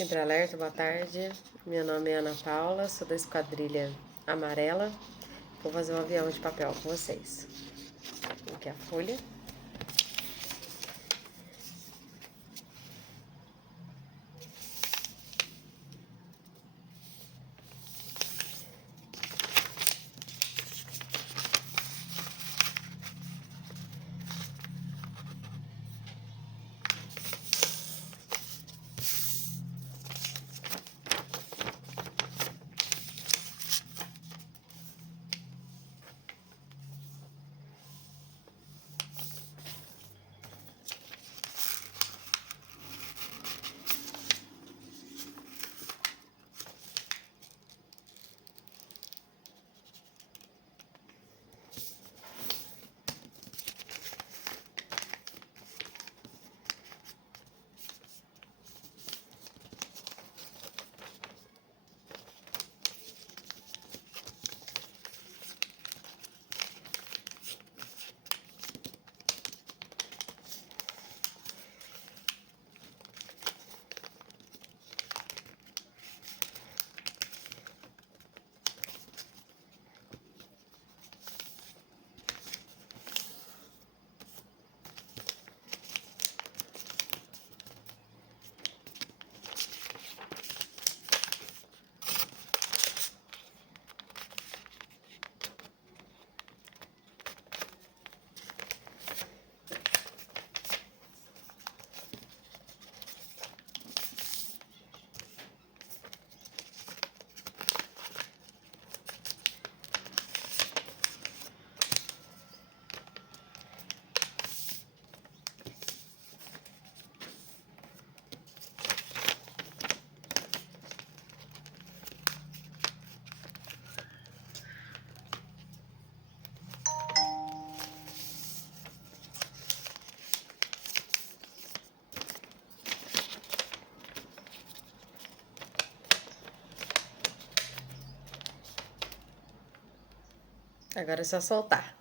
Sempre alerta, boa tarde. Meu nome é Ana Paula, sou da Esquadrilha Amarela. Vou fazer um avião de papel com vocês. Aqui é a folha. Agora é só soltar.